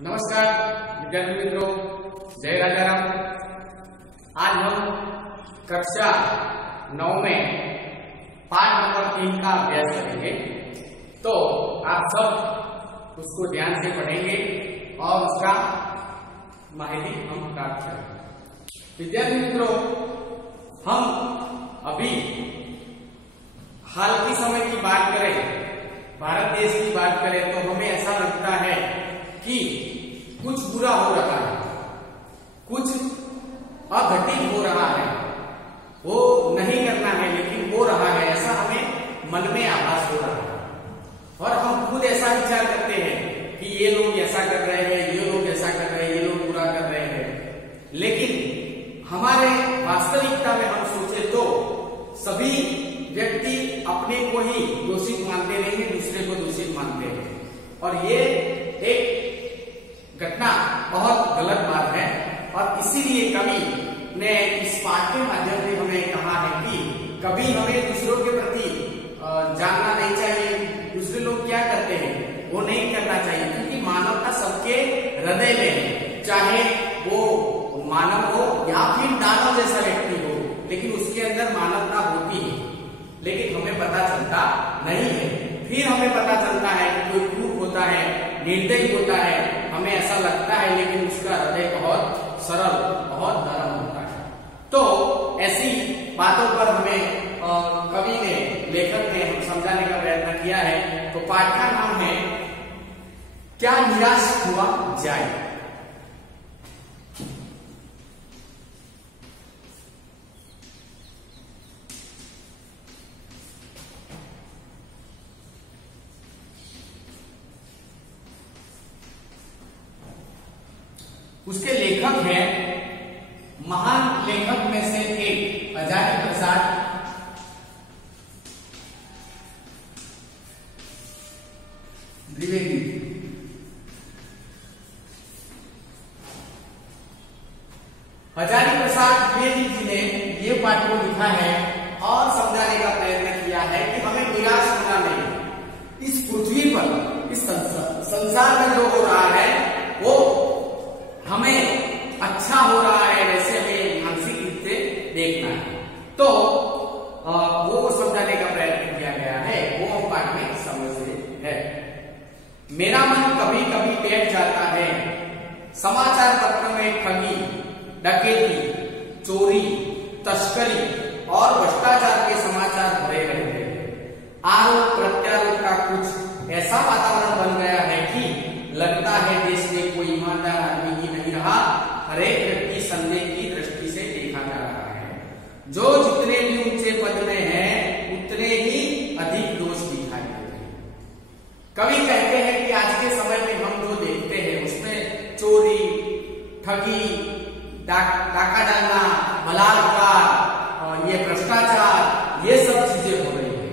नमस्कार विद्यार्थी मित्रों, जय राजा राम। आज हम कक्षा 9 में पाठ नंबर 3 का अभ्यास करेंगे। तो आप सब उसको ध्यान से पढ़ेंगे और उसका माहिती हम प्राप्त करेंगे। विद्यार्थी मित्रों, हम अभी हाल के समय की बात करें, भारत देश की बात करें तो हमें ऐसा लगता है कि कुछ बुरा हो रहा है, कुछ अघटित हो रहा है, वो नहीं करना है लेकिन हो रहा है, ऐसा हमें मन में आभास हो रहा है। और हम खुद ऐसा विचार करते हैं कि ये लोग ऐसा कर रहे हैं, ये लोग ऐसा कर रहे हैं, ये लोग बुरा कर रहे हैं। लेकिन हमारे वास्तविकता में हम सोचे तो सभी व्यक्ति अपने को ही दोषित मानते नहीं, दूसरे को दोषित मानते हैं। और ये एक घटना बहुत गलत बात है। और इसीलिए कवि ने इस पाठ के माध्यम से हमें कहा है कि कभी हमें दूसरों के प्रति जानना नहीं चाहिए, दूसरे लोग क्या करते हैं वो नहीं करना चाहिए, क्योंकि मानवता सबके हृदय में है। चाहे वो मानव हो या फिर दानव जैसा व्यक्ति हो, लेकिन उसके अंदर मानवता होती है, लेकिन हमें पता चलता नहीं है। फिर हमें पता चलता है कि कोई क्रूर होता है, निर्दयी होता है, हमें ऐसा लगता है, लेकिन उसका हृदय बहुत सरल, बहुत नरम होता है। तो ऐसी बातों पर हमें कवि ने, लेखक ने समझाने का प्रयत्न किया है। तो पाठ का नाम है क्या निराश हुआ जाए। उसके लेखक हैं, महान लेखक में से एक हजारी प्रसाद द्विवेदी। हजारी प्रसाद द्विवेदी जी ने ये पाठ को लिखा है और समझाने का प्रयत्न किया है कि हमें निराश होना नहीं। इस पृथ्वी पर, इस संसार में जो हो रहा है वो हमें अच्छा हो रहा है, वैसे हमें मानसिक रूप से देखना है। तो वो समझाने का प्रयत्न किया गया है, वो हम पाठ में समझते हैं। मेरा मन कभी कभी बैठ जाता है, समाचार पत्र में ठगी, डकैती, चोरी, तस्करी और भ्रष्टाचार के समाचार भरे रहते हैं। आरोप प्रत्यारोप का कुछ ऐसा वातावरण बन गया है कि लगता है देश में कोई ईमानदार आदमी ही नहीं रहा, हर एक व्यक्ति संदेह की दृष्टि से देखा जा रहा है। जो जितने भी ऊंचे पद में है उतने ही अधिक दोष दिखाई देते हैं। कवि कहते हैं कि आज के समय में हम जो देखते हैं उसमें चोरी, ठगी, डाका डालना, बलात्कार, ये भ्रष्टाचार, ये सब चीजें हो रही है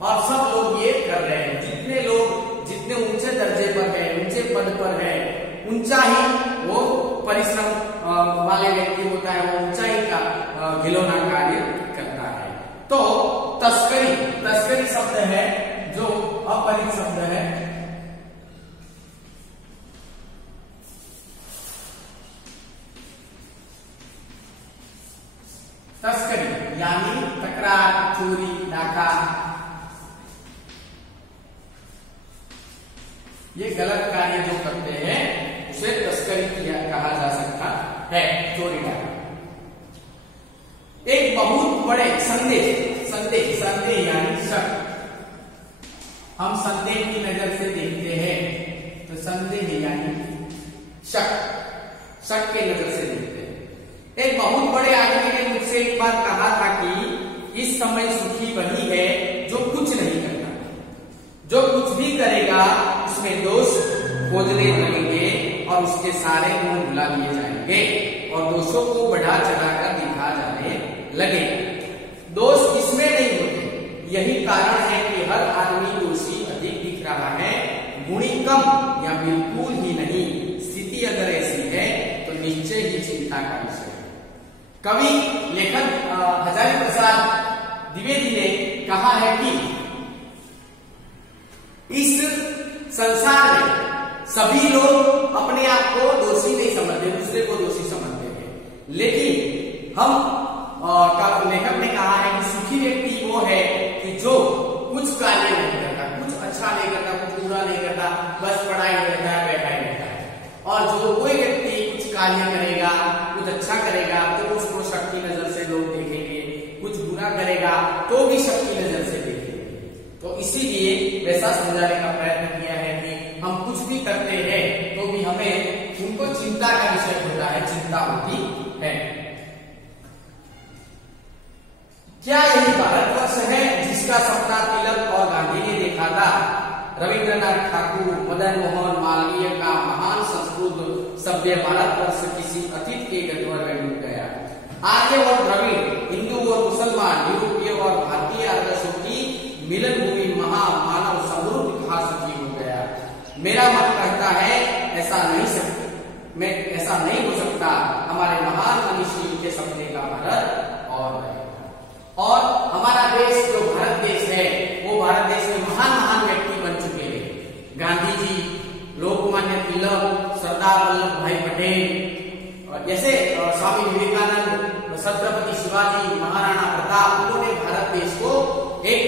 और सब लोग ये कर रहे हैं। जितने लोग जितने ऊंचे दर्जे पर है, ऊंचे पद पर है, ऊंचा ही वो परिश्रम वाले व्यक्ति होता है, वो ऊंचाई का घिनौना कार्य करता है। तो तस्करी शब्द है जो अपरिचित शब्द है। तस्करी यानी तकरार, चोरी, डाका, ये गलत कार्य जो करते हैं उसे तस्करी कहा जा सकता है, चोरी डाका। एक बहुत बड़े संदेह यानी शक, हम संदेह की नजर से देखते हैं तो संदेह यानी शक के नजर से देखते हैं। एक बहुत बड़े आदमी ने मुझसे एक बार कहा था कि इस समय सुखी वही है जो कुछ नहीं करता, जो कुछ भी करेगा उसमें दोष खोजने लगेंगे और उसके सारे गुण भुला दिए जाएंगे और दोषों को बढ़ा चढ़ाकर दिखा जाने लगेगा। दोष इसमें नहीं होते, यही कारण है कि हर आदमी दोषी अधिक दिख रहा है, गुणी कम या बिल्कुल ही नहीं। स्थिति अगर ऐसी है तो निश्चय ही चिंता का विषय है। कवि लेखक हजारी प्रसाद द्विवेदी ने कहा है कि इस संसार में सभी लोग अपने आप को दोषी नहीं समझते, दूसरे को दोषी समझते हैं। लेकिन हम लेखक ने कहा है कि सुखी व्यक्ति वो है कि जो कुछ कार्य नहीं करता, कुछ अच्छा नहीं करता, कुछ बुरा नहीं करता, बस पढ़ाई करता है, बैठा ही रहता है। और जो कोई व्यक्ति कुछ कार्य करेगा, कुछ अच्छा करेगा तो उसको शक की नजर से लोग देखेंगे, कुछ बुरा करेगा तो भी शक की नजर से देखेंगे। तो इसीलिए वैसा समझाने का प्रयत्न किया है कि हम कुछ भी करते हैं तो भी हमें उनको चिंता का विषय होता है, चिंता होती है। क्या यही भारतवर्ष है जिसका सपना तिलक और गांधी ने देखा था? रविंद्रनाथ ठाकुर, मदन मोहन मालवीय का महान संस्कृत सभ्य भारतवर्ष किसी अतीत के गह्वर में डूब गया। आर्य और द्रविड़, हिंदू और मुसलमान, यूरोपीय और भारतीय आदर्शों की मिलन भूमि महामानव समृद्ध विकास की हो गया। मेरा मन कहता है ऐसा नहीं हो सकता। हमारे महान मनीषी के सपने का भारत और हमारा देश जो भारत देश है वो भारत देश में महान व्यक्ति बन चुके हैं। गांधी जी, लोकमान्य तिलक, सरदार वल्लभ भाई पटेल, जैसे स्वामी विवेकानंद, छत्रपति शिवाजी, महाराणा प्रताप, उन्होंने भारत देश को एक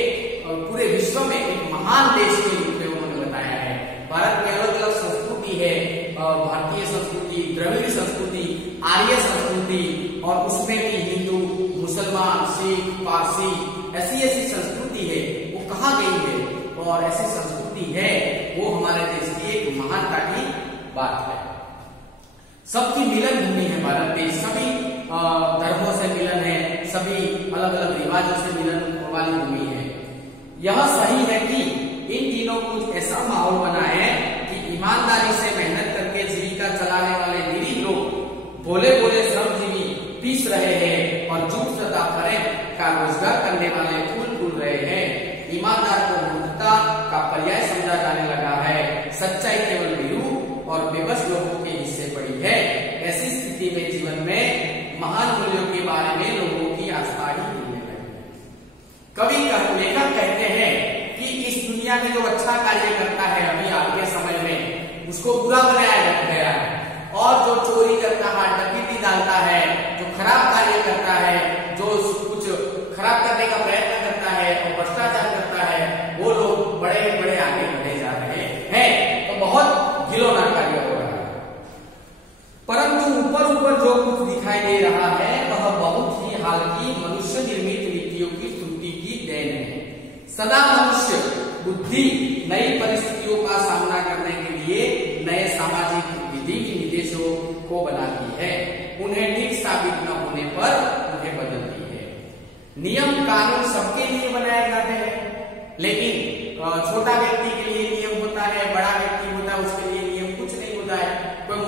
पूरे विश्व में एक महान देश के रूप में उन्होंने बताया है। भारत में अलग अलग संस्कृति है, भारतीय संस्कृति, द्रविड़ संस्कृति, आर्य संस्कृति, और उसमें भी हिंदू, मुसलमान, सिख, पारसी, ऐसी संस्कृति है वो कहाँ गई है, और ऐसी संस्कृति है वो हमारे देश की एक महानता की बात है। सबकी मिलन भूमि है भारत देश, सभी धर्मों से मिलन है, सभी अलग अलग रिवाजों से मिलन वाली भूमि है। यह सही है कि इन दिनों कुछ ऐसा माहौल बना है कि ईमानदारी से मेहनत करके जीविका चलाने वाले निरीह लोग भोले श्रमजीवी पीस रहे हैं और झूठ तथा फरेब का रोजगार करने वाले फूल रहे हैं। ईमानदार को मूर्खता का पर्याय समझा जाने लगा है। सच्चाई केवल बेरूह और बेबस लोगों के हिस्से पड़ी है। ऐसी स्थिति में जीवन में महान मूल्यों के बारे में लोगों की आस्था ही मिलने लगी। लेखक कहते हैं कि इस दुनिया में जो अच्छा कार्य करता है अभी आज के समय में उसको बुरा बनाया गया है, और जो चोरी करता है, डकैती डालता है, जो खराब कार्य करता है, जो कुछ खराब करने का प्रयत्न करता है और भ्रष्टाचार करता है, वो लोग बड़े आगे बढ़े जा रहे हैं। तो बहुत घिनौना कार्य हो रहा है। परंतु ऊपर जो कुछ दिखाई दे रहा है वह बहुत ही हाल की मनुष्य निर्मित नीतियों की त्रुटि की देन है। सदा मनुष्य बुद्धि नई परिस्थितियों का सामना करने के लिए नए सामाजिक विधि निर्देशों को बनाती है, उन्हें ठीक साबित न होने पर उन्हें बदलती है। नियम कानून सबके लिए बनाए जाते हैं, लेकिन छोटा व्यक्ति के लिए नियम होता है, बड़ा व्यक्ति होता है उसके लिए नियम कुछ नहीं होता है। कोई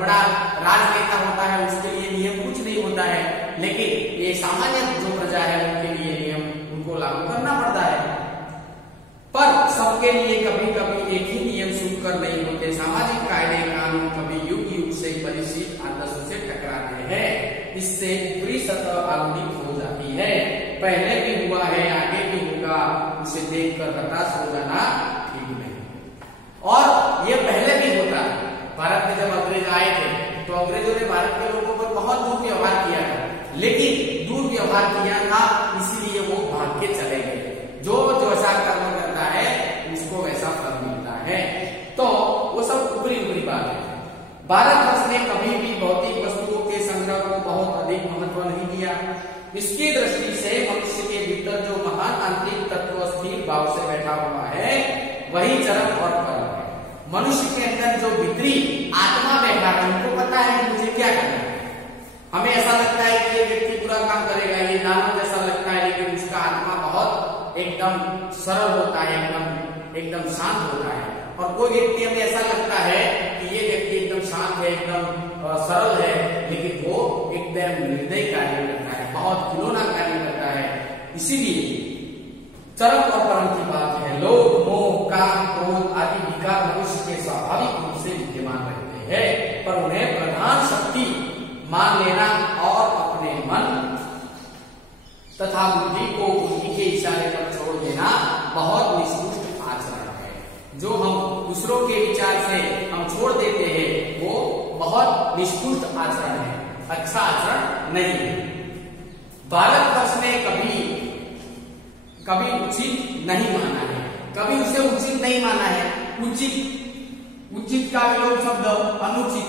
बड़ा राजनेता होता है उसके लिए नियम कुछ नहीं होता है, लेकिन ये सामान्य जो प्रजा है उनके लिए नियम उनको लागू करना पड़ता है। पर सबके लिए कभी कभी एक ही नियम सुनकर नहीं होते। सामाजिक कायदे कानून कभी युग से परिचित आदर्शों से टकराते हैं, इससे ऊपरी सतह आधुनिक हो जाती है। पहले भी हुआ है, आगे भी होगा, उसे देखकर हताश हो जाना ठीक नहीं। और ये पहले भी होता है। भारत में जब अंग्रेज आए थे तो अंग्रेजों ने भारत के लोगों पर बहुत दुर्व्यवहार किया था, लेकिन दुर्व्यवहार किया था इसलिए वो भाग के चले गए। जो ऐसा कर्म करता है उसको वैसा फल मिलता है। तो वो सब ऊपरी बात है। भारतवर्ष ने कभी भी भौतिक वस्तुओं के संग्रह को बहुत अधिक महत्व नहीं दिया। इसकी दृष्टि से मनुष्य के भीतर जो महान आंतरिक तत्व स्थिर भाव से बैठा हुआ है वही चरम और परम है। मनुष्य के अंदर जो भीतरी आत्मा बैठा है उनको पता है कि मुझे क्या करना है। हमें ऐसा लगता है कि ये व्यक्ति बुरा काम करेगा, ये दानव जैसा लगता है, लेकिन उसका आत्मा बहुत एकदम सरल होता है, एकदम शांत होता है। और कोई व्यक्ति हमें ऐसा लगता है कि ये व्यक्ति एकदम शांत है, एकदम सरल है, लेकिन वो एकदम निर्दयी कार्य करता है, बहुत घिनौना कार्य करता है। इसीलिए चरम और परम की बात है। लोभ, मोह, काम, क्रोध आदि विकार मनुष्य के स्वाभाविक रूप से विद्यमान रहते हैं, पर उन्हें प्रधान शक्ति मान लेना और अपने मन तथा बुद्धि को उन्हीं के इशारे पर छोड़ देना बहुत निष्कृष्ट आचरण है। जो हम दूसरों के विचार से हम छोड़ देते हैं, वो बहुत निष्ठुर आचरण है, अच्छा आचरण नहीं है। भारतवर्ष ने कभी उचित नहीं माना है, कभी उसे उचित नहीं माना है। उचित का विलोम शब्द अनुचित।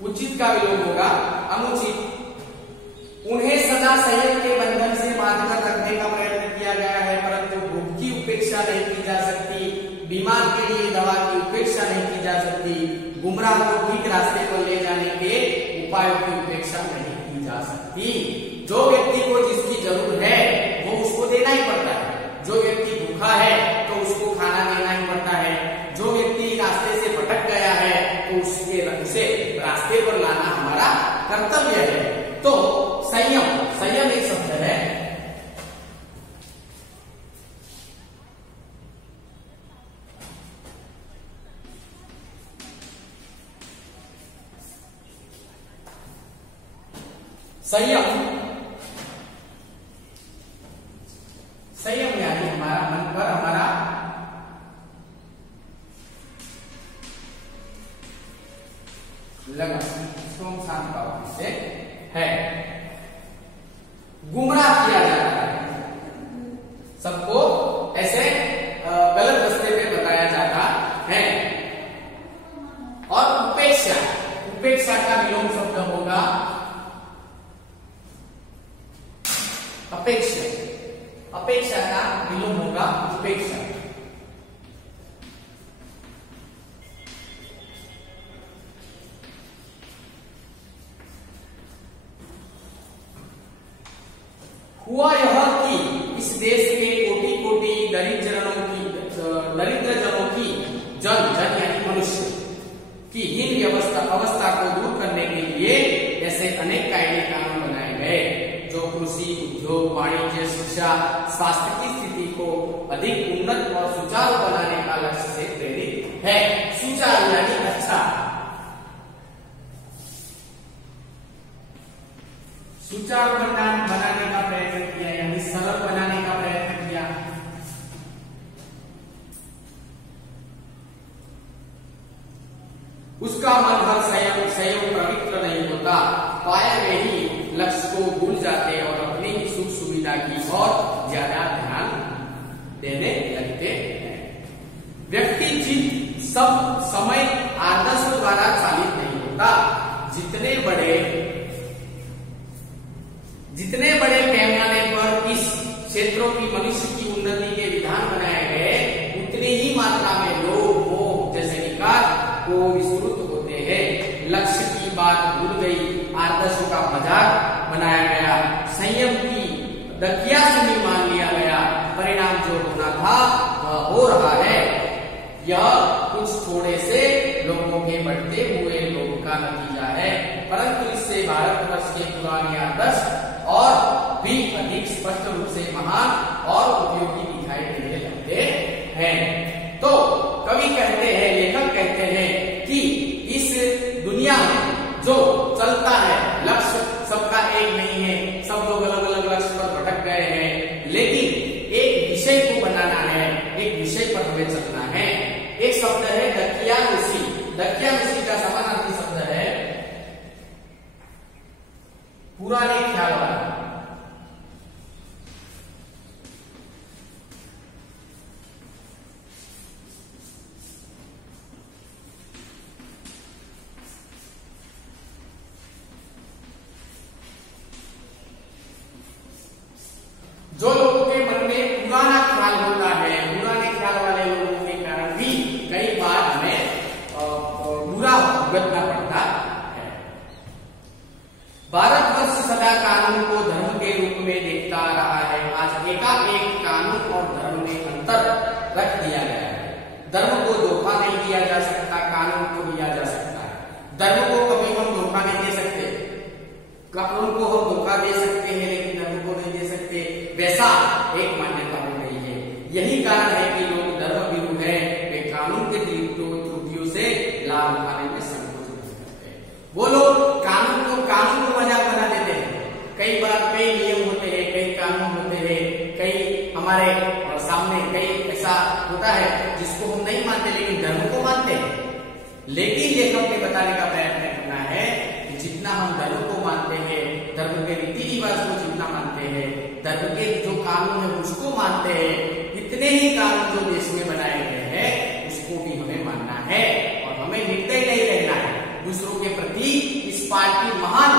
उचित का विलोम होगा अनुचित। उन्हें सदा संयम के बंधन से बांधकर रखने का प्रयत्न किया गया है, परंतु भूख की उपेक्षा नहीं की जा सकती, बीमार के लिए दवा की उपेक्षा नहीं की जा सकती, गुमराह को ठीक रास्ते पर ले जाने के उपायों की उपेक्षा नहीं की जा सकती। जो व्यक्ति को जिसकी जरूरत है वो उसको देना ही पड़ता है। जो व्यक्ति भूखा है तो उसको खाना देना ही पड़ता है। जो व्यक्ति रास्ते से भटक गया है तो उसे रास्ते पर लाना हमारा कर्तव्य है। तो संयम एक शब्द है। संयम यानी हमारा मन पर हमारा लगन, इसको हम शांत भाव से है। गुमराह किया जाता है, सबको ऐसे गलत रास्ते पे बताया जाता है। और उपेक्षा का विलोम शब्द होगा अपेक्षा का विलोम होगा उपेक्षा। हुआ यह कि इस देश के कोटि दरिद्र जनों की जन यानी मनुष्य की हीन अवस्था को दूर करने के लिए ऐसे अनेक कायदे कानून बनाए गए जो कृषि, उद्योग, वाणिज्य, शिक्षा, स्वास्थ्य की स्थिति को अधिक उन्नत और सुचारू बनाने का लक्ष्य से प्रेरित है। सुचारू यानी अच्छा, सुचारू बनाने का प्रयत्न किया यानी सरल बनाने का प्रयत्न किया। उसका मन भर संयम पवित्र नहीं होता, पाए गए ही लक्ष्य को भूल जाते और अपनी ही सुख सुविधा की ओर ज्यादा ध्यान देने लगते हैं। व्यक्ति सब समय आदर्श द्वारा चालित नहीं होता। जितने बड़े पैमाने पर इस क्षेत्रों की मनुष्य की उन्नति के विधान बनाए गए, उतनी ही मात्रा में लोग मोह जैसे विकार को विस्तृत होते हैं। लक्ष्य की बात भूल गई, आदर्शों का मजाक बनाया गया, संयम की दकिया से मान लिया गया। परिणाम जो होना था वह हो रहा है। यह कुछ थोड़े से लोगों के बढ़ते हुए लोगों का नतीजा है, परंतु इससे भारतवर्ष के पुराने आदर्श और भी अधिक स्पष्ट रूप से महान और उपयोगी दिखाई देने लगते हैं। तो कवि कहते हैं, लेखक कहते हैं कि इस दुनिया में जो चलता है, लक्ष्य सबका एक नहीं है, सब लोग अलग अलग लक्ष्य पर भटक गए हैं, लेकिन एक विषय को बनाना है, एक विषय पर हमें चलना है। एक शब्द है दकियानुसी। दकियानुसी का समानार्थी शब्द है पुराने ख्याल वाला। जो लोगों के मन में पुराना ख्याल होता है, पुराने ख्याल वाले लोगों के कारण भी कई बार हमें बुरा भुगतना पड़ता है। भारतवर्ष सदा कानून को धर्म के रूप में देखता रहा है। आज एकाएक कानून और धर्म में अंतर रख दिया गया है। धर्म को धोखा नहीं दिया जा सकता, कानून को दिया जा सकता है। धर्म को कभी हम धोखा नहीं दे सकते, कानून को हम धोखा दे सकते हैं लेकिन धर्म को नहीं दे सकते, वैसा एक मान्यता हो गई है। यही कारण है कि लोग धर्म विरुद्ध है, वे कानून के उठाने में संकोच नहीं करते। वो लोग कानून को मजाक बना देते हैं। कई बार कई नियम होते हैं, कई कानून होते हैं, कई हमारे सामने कई ऐसा होता है जिसको हम नहीं मानते लेकिन धर्म को मानते हैं। लेकिन लेखक ने बताने का प्रयत्न करना है कि जितना हम धर्म को मानते हैं, धर्म के रीति रिवाज को जितना मानते हैं, धर्म के जो कानून है उसको मानते हैं, इतने ही कानून जो देश में बनाए गए हैं उसको भी हमें मानना है और हमें निर्दय नहीं रहना है दूसरों के प्रति। इस पाठ की महान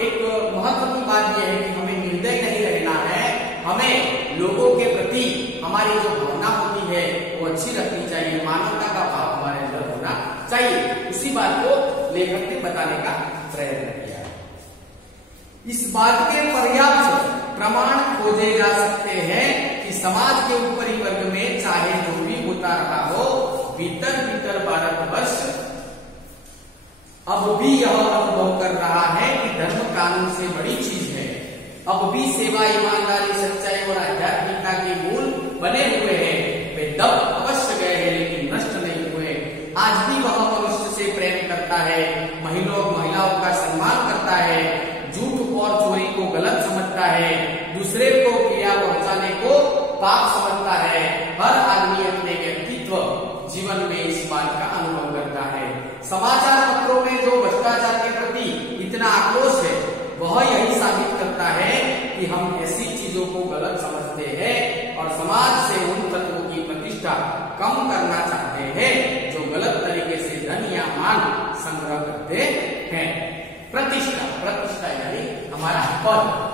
एक महत्व की बात यह है कि हमें निर्दय नहीं रहना है, हमें लोगों के प्रति हमारी जो भावना होती है वो अच्छी रखनी चाहिए, मानवता का भाव हमारे अंदर होना चाहिए। उसी बात को लेखक ने बताने का प्रयत्न किया। इस बात के पर्याप्त प्रमाण खोजे जा सकते हैं कि समाज के ऊपरी वर्ग में चाहे जो भी होता रहा हो, भीतर भारतवर्ष अब भी यह अनुभव कर रहा है कि धर्म कानून से बड़ी चीज है। अब भी सेवा, ईमानदारी, सच्चाई और आध्यात्मिकता के मूल बने हुए हैं। वे दब अवश्य गए हैं लेकिन नष्ट नहीं हुए। आज भी वह मनुष्य से प्रेम करता है, महिलाओं का सम्मान करता है, झूठ और चोरी को गलत समझता है, दूसरे को पीड़ा पहुंचाने को पाप समझता है। हर आदमी अपने व्यक्तित्व जीवन में इस बात का अनुभव करता है। समाचार पत्रों में जो भ्रष्टाचार के प्रति इतना आक्रोश है वह यही साबित करता है कि हम ऐसी चीजों को गलत समझते हैं और समाज से उन तत्वों की प्रतिष्ठा कम करना चाहते हैं जो गलत तरीके से धन या मान संग्रह करते हैं। प्रतिष्ठा यानी हमारा पद।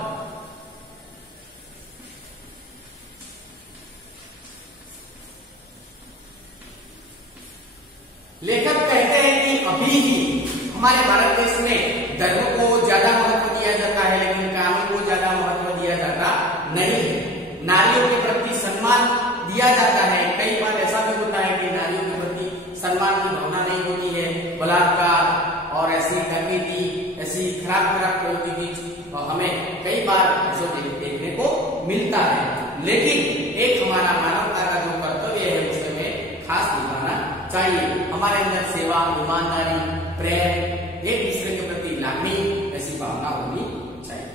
लेखक कहते हैं कि अभी ही हमारे भारत देश में धर्म को ज्यादा महत्व दिया जाता है लेकिन कानून को ज्यादा महत्व दिया जाता नहीं है। नारियों के प्रति सम्मान दिया जाता है। कई बार ऐसा भी होता है कि नारियों के प्रति सम्मान की भावना नहीं होती है। बलात्कार और ऐसी डकैती, ऐसी खराब प्रवृत्ति हमें कई बार जो देखने को मिलता है। लेकिन एक हमारा मानवता का जो कर्तव्य है उसे हमें खास निभाना चाहिए। हमारे अंदर सेवा, ईमानदारी, प्रेम, एक दूसरे के प्रति लागनी, ऐसी भावना होनी चाहिए।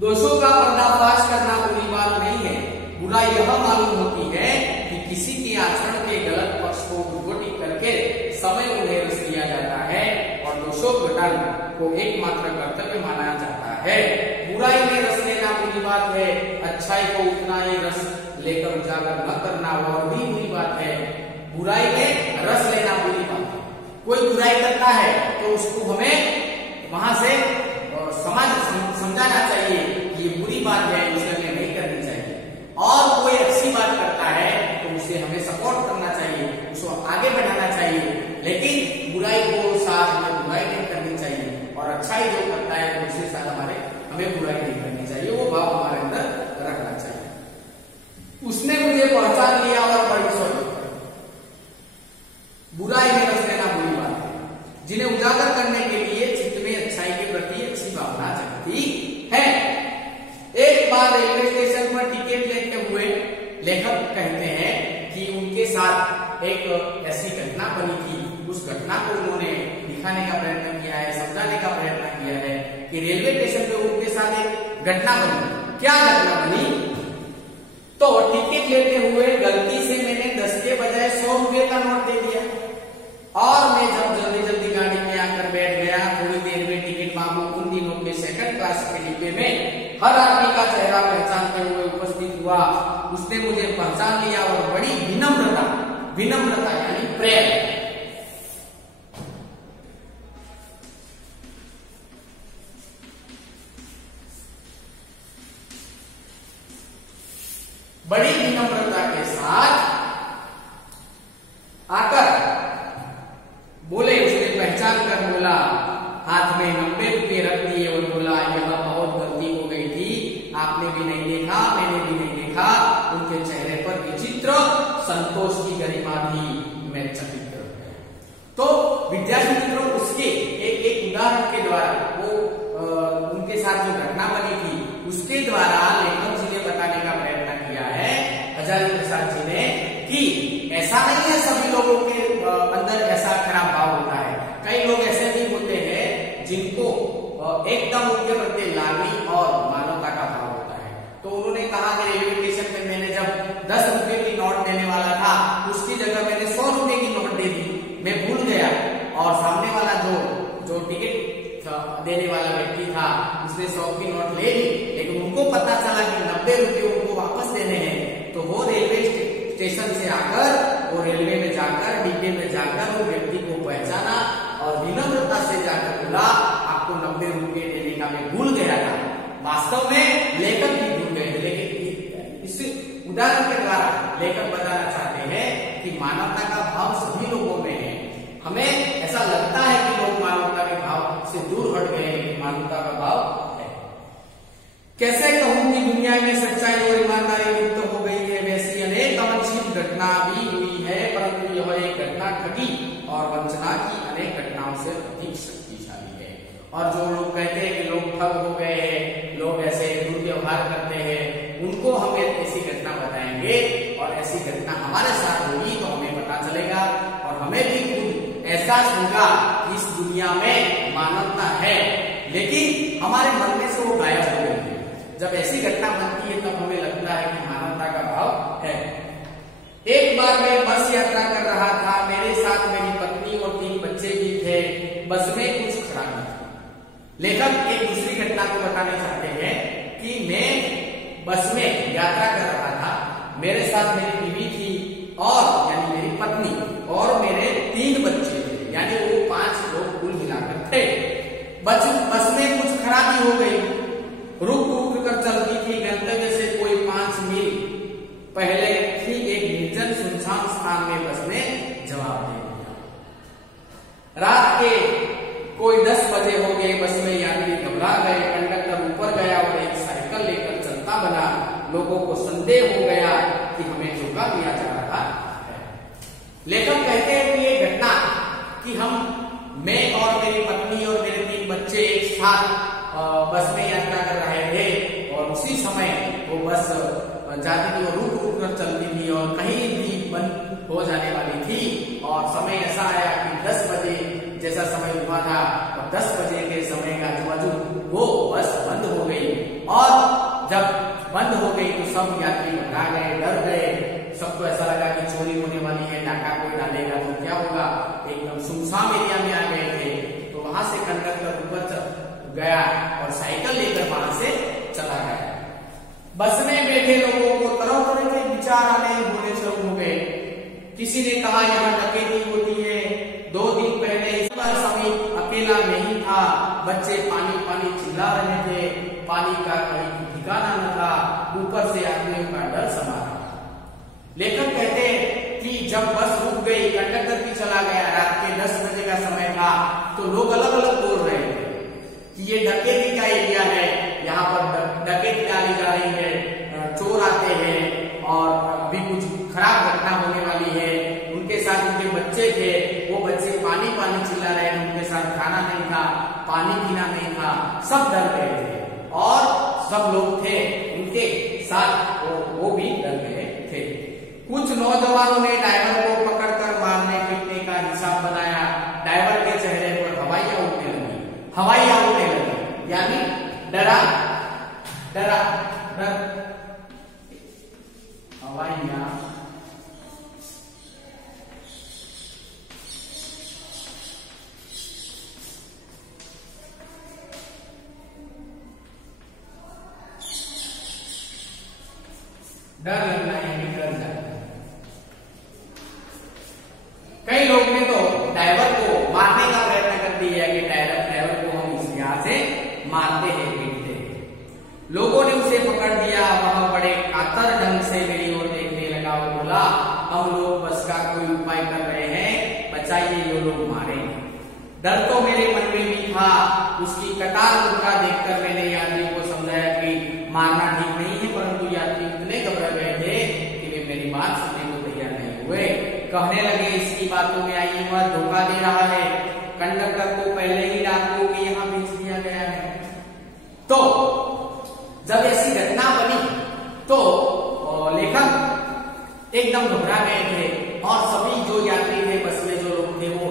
दोषों का पर्दाफाश करना बुरी बात नहीं है। बुरा यह मालूम होती है कि किसी के आचरण के गलत पक्ष को उद्घोटित करके समय उन्हें रस दिया जाता है और दोषोद्घटन को एकमात्र कर्तव्य माना जाता है। बुराई में रस लेना बुरी बात है, अच्छाई को उतना ही रस लेकर उजागर न करना वह भी बुरी बात है। बुराई में रस लेना बुरी बात है। कोई बुराई करता है तो उसको हमें वहां से समझाना चाहिए कि ये बुरी बात है, इसे हमें नहीं करनी चाहिए। और कोई अच्छी बात करता है तो उसे हमें सपोर्ट करना चाहिए, उसको आगे बढ़ाना चाहिए। लेकिन बुराई को साथ में बुराई नहीं करनी चाहिए और अच्छाई जो करता है तो उसके साथ हमें बुराई नहीं करनी चाहिए। वो भाव हमारे अंदर रखना चाहिए। उसने मुझे पहचान लिया और बड़ी सॉरी। बुराई में रस लेना बुरी बात है। जिन्हें उजागर करने के लिए चित्त में अच्छाई के प्रति अच्छी भावना जगती है। एक बार रेलवे स्टेशन पर टिकट लेते हुए लेखक कहते हैं कि उनके साथ एक ऐसी घटना बनी थी। उस घटना को उन्होंने दिखाने का प्रयत्न किया है, समझाने का प्रयत्न किया है कि रेलवे स्टेशन पे उनके साथ एक घटना बनी। क्या घटना बनी? तो टिकट लेते हुए गलती से मैंने 10 के बजाय 100 रुपए का नोट दे दिया और मैं जब जल्दी गाड़ी में आकर बैठ गया, थोड़ी देर में टिकट बाबू उन दिनों के सेकंड क्लास के डिब्बे में हर आदमी का चेहरा पहचानते हुए उपस्थित हुआ। उसने मुझे पहचान लिया और बड़ी विनम्रता यानी प्रेम, बड़ी विनम्रता के साथ आकर बोले, उसने पहचान कर बोला, हाथ में 90 रुपये रख दिए और बोला यह बहुत गलती हो गई थी, आपने भी नहीं देखा, मैंने भी नहीं देखा। उनके चेहरे पर विचित्र संतोष की गरिमा थी। मैं चकित हो गया। तो विद्यार्थी मित्रों, उसके एक उदाहरण के द्वारा वो उनके साथ जो घटना बनी थी उसके द्वारा लेखक जी ने बताने का प्रयत्न किया है। हजारी प्रसाद 90 रुपये उनको वापस देने हैं, तो वो रेलवे स्टेशन से आकर, वो रेलवे में जाकर, डिब्बे में जाकर वो व्यक्ति को पहचाना और विनम्रता से जाकर बोला आपको 90 रुपये देने का मैं भूल गया था। वास्तव में लेखक भी भूल गए थे, लेकिन इस उदाहरण के द्वारा लेखक बताना चाहते हैं कि मानवता का भाव सभी लोगों में है। हमें ऐसा लगता है कि लोग मानवता के भाव से दूर हट गए, लेकिन मानवता का भाव है। कैसे कहूं कि दुनिया में सच्चाई और ईमानदारी लुप्त हो गई है, वैसी अनेक अवांछित घटना भी हुई है, परंतु यह एक घटना ठगी और वंचना की अनेक घटनाओं से अधिक शक्तिशाली है। और जो लोग कहते हैं कि लोग ठग हो गए हैं, लोग ऐसे दुर्व्यवहार करते हैं, उनको हम ऐसी घटना बताएंगे और ऐसी घटना हमारे साथ होगी तो हमें पता चलेगा और हमें भी खुद एहसास होगा कि इस दुनिया में मानवता है, लेकिन हमारे मन में से वो गायब हो गई है। जब ऐसी घटना बनती है तब हमें लगता है कि मानवता का भाव है। एक बार मैं बस यात्रा कर रहा था, मेरे साथ मेरी पत्नी और 3 बच्चे भी थे। बस में कुछ खराबी थी। लेखक एक दूसरी घटना को बताना चाहते हैं कि मैं बस में यात्रा कर रहा था, मेरे साथ मेरी बीवी थी और यानी मेरी पत्नी और मेरे 3 बच्चे थे, यानी वो 5 लोग कुल मिलाकर थे। बस में कुछ खराबी हो गई, रुक रुक कर चलती थी। गंतव्य से कोई 5 मील पहले थी एक निर्जन सुनसान स्थान में बस ने जवाब दे दिया। रात के कोई 10 बजे हो गए, बस में यात्री घबरा गए। कंडक्टर ऊपर गया और एक साइकिल लेकर चलता बना। लोगों को संदेह हो गया कि हमें धोखा दिया जा रहा है। लेखक कहते हैं कि ये घटना कि मैं और मेरी पत्नी और मेरे 3 बच्चे एक साथ बस में यात्रा कर रहे थे और उसी समय वो बस जाती थी और रुक रुक कर चलती थी और कहीं भी बंद हो जाने वाली थी। और समय ऐसा आया कि 10 बजे जैसा समय हुआ था और 10 बजे के समय का आजू वो बस बंद हो गई। और जब बंद हो गई तो सब यात्री घबरा गए, डर गए। सबको ऐसा लगा कि चोरी होने वाली है, डाका कोई डालेगा तो क्या होगा। एकदम सुनसान एरिया में आ गए थे। तो वहां से कंडक्टर ऊपर गया और साइकिल लेकर वहां से चला गया। बस में बैठे लोगों को तरह तरह के विचार आने होने शुरू हो गए। किसी ने कहा यहाँ डकैती होती है। 2 दिन पहले इस बार समीप अकेला नहीं था, बच्चे पानी पानी चिल्ला रहे थे, पानी का कहीं ठिकाना न था, ऊपर से आदमियों का डर समा रहा। लेखक कहते हैं कि जब बस रुक गई, कंडक्टर भी चला गया, रात के 10 बजे का समय था, तो लोग अलग अलग बोल रहे थे कि ये डकैती का एरिया है, यहाँ पर डकैती डाली जा रही है, चोर आते हैं और अभी कुछ खराब घटना होने वाली है। उनके साथ उनके बच्चे थे, वो बच्चे पानी पानी चिल्ला रहे थे, उनके साथ खाना नहीं था, पानी पीना नहीं था, सब डर गए थे और सब लोग थे उनके साथ वो भी डर गए थे। कुछ नौजवानों ने ड्राइवर को पकड़कर मारने पीटने का हिसाब बनाया। ड्राइवर के चेहरे पर हवाइयां उठने लगी, यानी डरा हवाइयां डर लगना यानी डर जाना। कई लोग ने तो ड्राइवर को मारने का प्रयत्न कर दिया कि ड्राइवर को हम इस यहाँ से मारते हैं, पीटते हैं। लोगों ने उसे पकड़ दिया। वह बड़े कातर ढंग से मेरी ओर देखने लगा और बोला, हम लोग बस का कोई उपाय कर रहे हैं, बचाइए, ये लोग मारेंगे। डर तो मेरे मन में भी था। उसकी कटार मुद्रा देखकर मैंने यात्री को समझाया कि मारना ठीक नहीं है, परंतु यात्री इतने घबरा गए थे कि वे मेरी बात सुनने को तैयार नहीं हुए। कहने लगे, इसकी बातों में आई वह धोखा दे रहा है, कंडक्टर को पहले ही डाको कि यहाँ बेच दिया गया है। तो जब ऐसी घटना बनी तो लेखक एकदम घबरा गए थे और सभी जो यात्री थे, बस में जो लोग थे, वो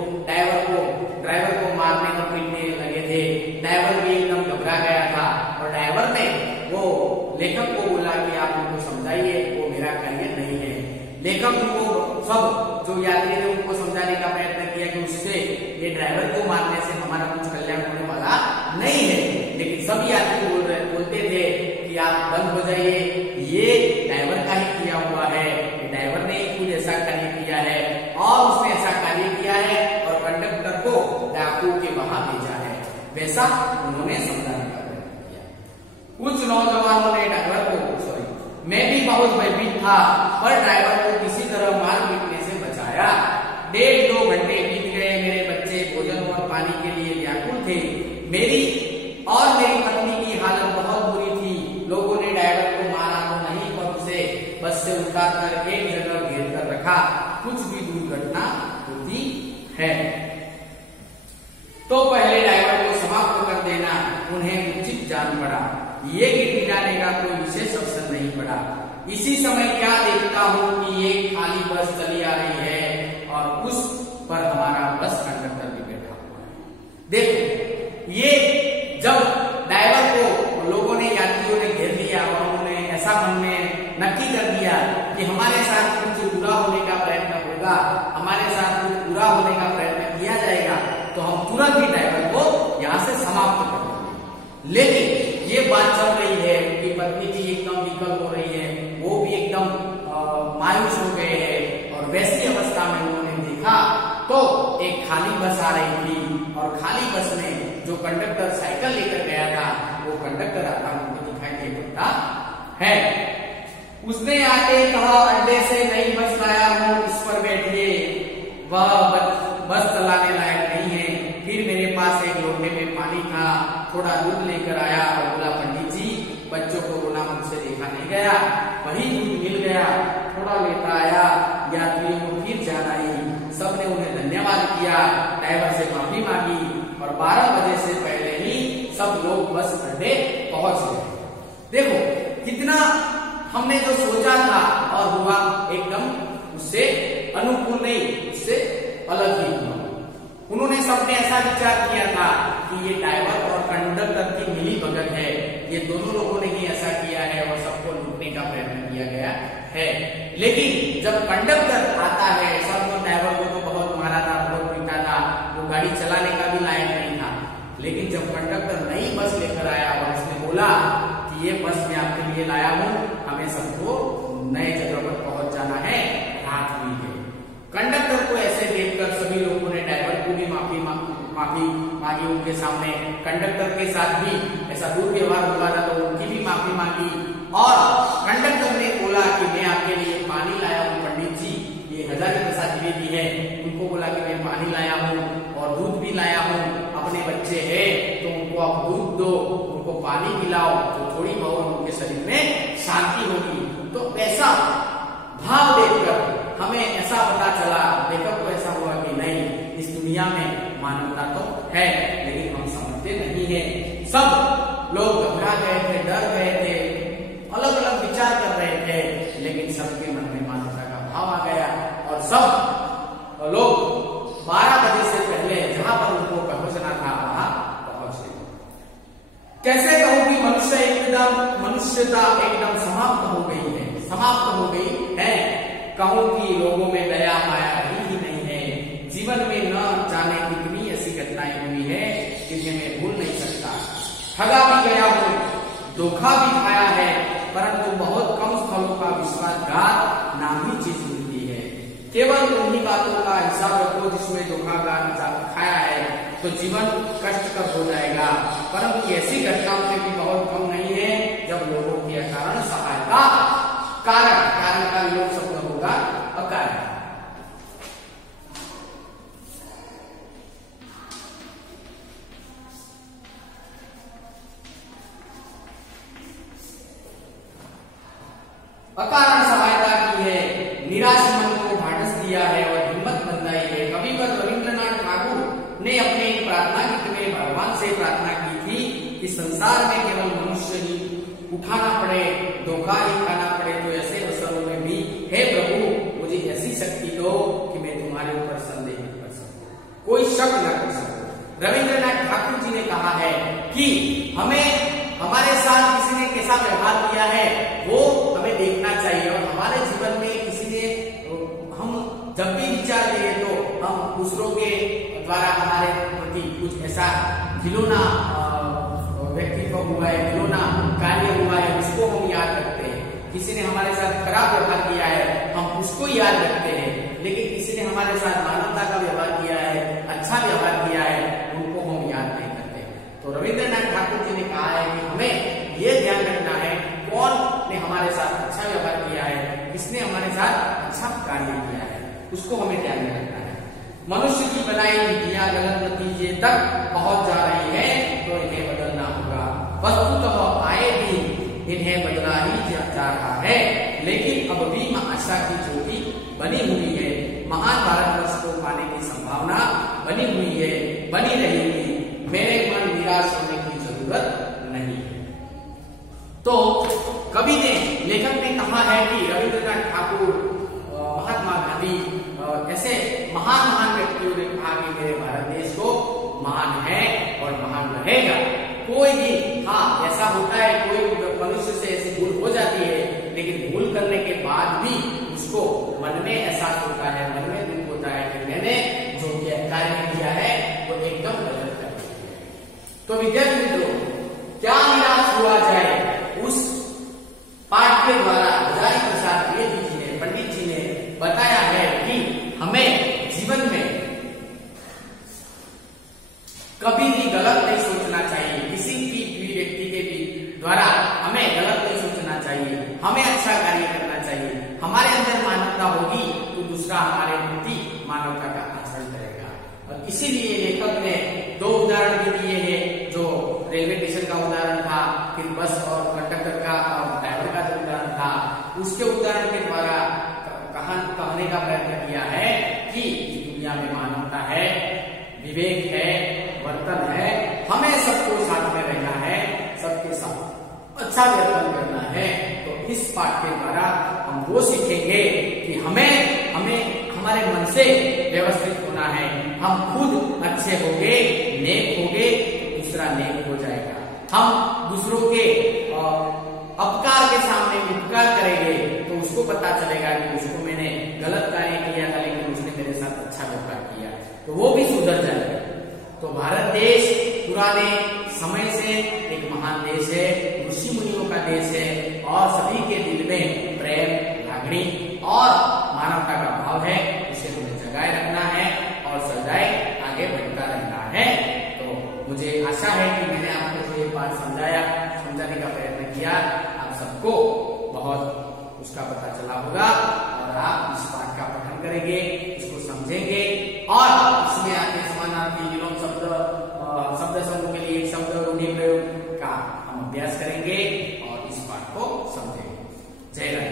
ड्राइवर को मारने और पीटने लगे थे। ड्राइवर भी एकदम घबरा गया था और ड्राइवर ने वो लेखक को बोला कि आप उनको समझाइए, वो मेरा करियर नहीं है। लेखक उनको सब जो यात्री थे उनको समझाने का प्रयत्न किया कि उससे ये ड्राइवर को मारने से हमारा कुछ कल्याण होने वाला नहीं है, लेकिन सब यात्री बोलते थे कि आप बंद हो जाइए, नौजवानों ने ड्राइवर को मैं भी बहुत भयभीत था, पर ड्राइवर को किसी तरह मार पीटने से बचाया। 1.5-2 घंटे बीत गए। मेरे बच्चे भोजन और पानी के लिए व्याकुल थे। मेरी पत्नी की हालत बहुत बुरी थी। लोगों ने ड्राइवर को मारा तो नहीं, पर उसे बस से उतार कर एक जगह घेर कर रखा। कुछ भी दुर्घटना होती है तो पहले ड्राइवर को समाप्त कर देना उन्हें उचित जान पड़ा। ये गिर जाने का कोई विशेष अवसर नहीं पड़ा। इसी समय क्या देखता हूँ कि एक खाली बस चली आ रही है और उस पर हमारा बस कंडक्टर भी बैठा हुआ है। देखो, ये जब ड्राइवर को लोगों ने, यात्रियों ने घेर लिया और उन्होंने ऐसा मन में नक्की कर दिया कि हमारे साथ कुछ बुरा होने का प्रयत्न होगा, हमारे साथ कुछ बुरा होने का प्रयत्न किया जाएगा, तो हम तुरंत ही ड्राइवर को यहाँ से समाप्त कर देंगे। लेकिन ये बात चल रही है कि पत्नी जी एकदम विकल हो रही है, वो भी एकदम मायूस हो गए हैं और वैसी अवस्था में उन्होंने देखा तो एक खाली बस आ रही थी और खाली बस में जो कंडक्टर साइकिल लेकर गया था वो कंडक्टर आता उनको दिखाई नहीं पड़ता है। उसने आके कहा, अड्डे से नई बस लाया हूँ, इस पर बैठिए, वह बस चलाने लायक नहीं है। फिर मेरे पास एक लोटे में पानी था, थोड़ा दूध लेकर आया और बोला, पंडित जी बच्चों को रोना मुझसे देखा नहीं गया, वही दूध मिल गया, थोड़ा लेता आया। यात्रियों को फिर जान आई, सबने उन्हें धन्यवाद किया, ड्राइवर से माफी मांगी और 12 बजे से पहले ही सब लोग बस अड्डे पहुंच गए। देखो कितना हमने जो सोचा था और हुआ एकदम उससे अनुकूल नहीं, उससे अलग ही हुआ। उन्होंने सबने ऐसा विचार किया था कि ये ड्राइवर और कंडक्टर की मिली भगत है, ये दोनों लोगों ने ही ऐसा किया है और सबको लूटने का प्रयत्न किया गया है। लेकिन जब कंडक्टर आता है, सबको ड्राइवर को तो बहुत मारा था, बहुत पीटा था, वो गाड़ी चलाने का भी लायक नहीं था। लेकिन जब कंडक्टर नई बस लेकर आया और उसने बोला कि ये बस मैं आपके लिए लाया हूँ, हमें सबको नए जगह पर पहुंच जाना है, रात हुई है। कंडक्टर को ऐसे देखकर सभी लोगों ने ड्राइवर को भी माफी मांगी उनके सामने। कंडक्टर के साथ भी ऐसा दुर्व्यवहार हुआ था तो उनकी भी माफी मांगी और कंडक्टर ने बोला कि मैं आपके लिए पानी लाया हूँ पंडित जी, ये हजारी प्रसाद द्विवेदी है, उनको बोला कि मैं पानी लाया हूँ और दूध भी लाया हूँ, अपने बच्चे हैं तो उनको आप दूध दो, उनको पानी पिलाओ तो थोड़ी बहुत उनके शरीर में शांति होगी। तो ऐसा भाव देखकर हमें ऐसा पता चला, लेखक को ऐसा हुआ कि नहीं, इस दुनिया में मानवता तो है, लेकिन हम समझते नहीं है। सब लोग घबरा गए थे, डर गए थे, अलग अलग विचार कर रहे थे, लेकिन सबके मन में मानवता का भाव आ गया और सब लोग 12 बजे से पहले जहां पर उनको पहुंचना था वहां पहुंच गए। कैसे कहूं कि मनुष्यता एकदम समाप्त हो गई है। कहूं कि लोगों में दया माया रही ही नहीं है। जीवन में न जाने कितनी ऐसी घटनाएं हुई है जिन्हें मैं भूल नहीं सकता। ठगा भी गया हूं, धोखा भी खाया है, परंतु बहुत कम स्थलों का विश्वासघात नामी चीज मिलती है। केवल उन्हीं बातों का हिसाब रखो जिसमें धोखा खाया है तो जीवन कष्टकर हो जाएगा, परंतु ऐसी घटनाओं में भी बहुत कम नहीं है जब लोगों के अकारण सहायता कारण का विलोप शब्द होगा अकारण। अकारण सहायता की है, निराश मन को ढांढस दिया है और हिम्मत बंधाई है। कविवर रविंद्रनाथ ठाकुर ने अपने प्रार्थना गीत में भगवान से प्रार्थना की थी कि संसार में केवल मनुष्य ही उठाना पड़े, धोखा ही खाना पड़े, तो ऐसे अवसरों में भी हे प्रभु मुझे ऐसी शक्ति दो कि मैं तुम्हारे ऊपर संदेह न कर सकूं, कोई शक न कर सकूं। रविंद्रनाथ ठाकुर जी ने कहा है कि हमें हमारे साथ किसी ने कैसा व्यवहार किया है वो हमें देखना चाहिए और हमारे जीवन में किसी ने हम जब भी विचार दिए तो हम दूसरों के द्वारा हमारे प्रति कुछ ऐसा घिनौना व्यक्तित्व हुआ है, घिनौना कार्य हुआ है, उसको हम याद रखते हैं। किसी ने हमारे साथ खराब व्यवहार किया है हम उसको याद रखते हैं, लेकिन किसी ने हमारे साथ मानवता का व्यवहार किया है, अच्छा व्यवहार किया है, उनको हम याद नहीं करते। तो रविंद्रनाथ ठाकुर जी ने कहा है कि हमें ये ध्यान रखना है कौन ने हमारे साथ अच्छा व्यवहार किया है, किसने हमारे साथ अच्छा कार्य किया है, उसको हमें ध्यान में रखना है। मनुष्य की बनाई नीतियां गलत नतीजे तक पहुंच जा रही है तो इन्हें बदलना होगा। वस्तुतः आए दिन इन्हें बदला ही जा रहा है, लेकिन अब भी आशा की ज्योति बनी हुई है। महान भारतवर्ष को पाने की संभावना बनी हुई है, बनी रहेगी। मेरे मन निराश होने की जरूरत नहीं है। तो कवि ने, लेखक ने कहा है कि रविंद्रनाथ ठाकुर, महात्मा गांधी, ऐसे महान महान व्यक्तियों ने कहा कि मेरे भारत देश को महान है और महान रहेगा। कोई भी, हाँ ऐसा होता है, कोई मनुष्य से ऐसी भूल हो जाती है, लेकिन भूल करने के बाद भी उसको मन में एहसास होता है, मन में दुख होता है कि मैंने जो कार्य किया है वो एकदम गलत कर दिया है। तो विद्यार्थी मित्रों, क्या निराश हुआ जाए, उस पाठ के द्वारा हजारी प्रसाद द्विवेदी जी ने, पंडित जी ने बताया है कि हमें जीवन में कभी भी गलत नहीं सोचना चाहिए। किसी भी व्यक्ति के भी द्वारा हमें गलत नहीं सोचना चाहिए, हमें अच्छा कार्य करना चाहिए। हमारे अंदर मानवता होगी तो दूसरा हमारे प्रति मानवता का आचरण करेगा। और इसीलिए लेखक ने दो उदाहरण भी दिए हैं, जो रेलवे स्टेशन का उदाहरण था, फिर बस और कंडक्टर का और ड्राइवर का जो उदाहरण था, उसके उदाहरण के द्वारा कहने का प्रयत्न किया है कि इस दुनिया में मानवता है, विवेक है, वर्तन है, हमें सबको साथ में रहना है, सबके साथ अच्छा वर्तन करना है। तो इस पाठ के द्वारा हम वो सीखेंगे कि हमें हमारे मन से व्यवस्थित होना है। हम खुद अच्छे होंगे, नेक होंगे, दूसरा नेक हो जाएगा। हम दूसरों के अपकार के सामने उपकार करेंगे तो उसको पता चलेगा कि उसको मैंने गलत कार्य किया था, लेकिन उसने मेरे साथ अच्छा व्यवहार किया, तो वो भी सुधर जाएगा। तो भारत देश पुराने समय से एक महान देश है, ऋषि मुनियों का देश है, और सभी के दिल में प्रेम, लागणी और मानवता का भाव है। इसे हमें जगाए रखना है और सदाए आगे बढ़ता रहना है। तो मुझे आशा है कि मैंने आपको जो ये बात समझाने का प्रयत्न किया, आप सबको बहुत उसका पता चला होगा और आप इस पाठ का पठन करेंगे, इसको समझेंगे और इसमें आगे समानार्थी विलोम शब्द समूह के लिए शब्द रूढ़ि प्रयोग का हम अभ्यास करेंगे और इस पाठ को समझेंगे। जय राम।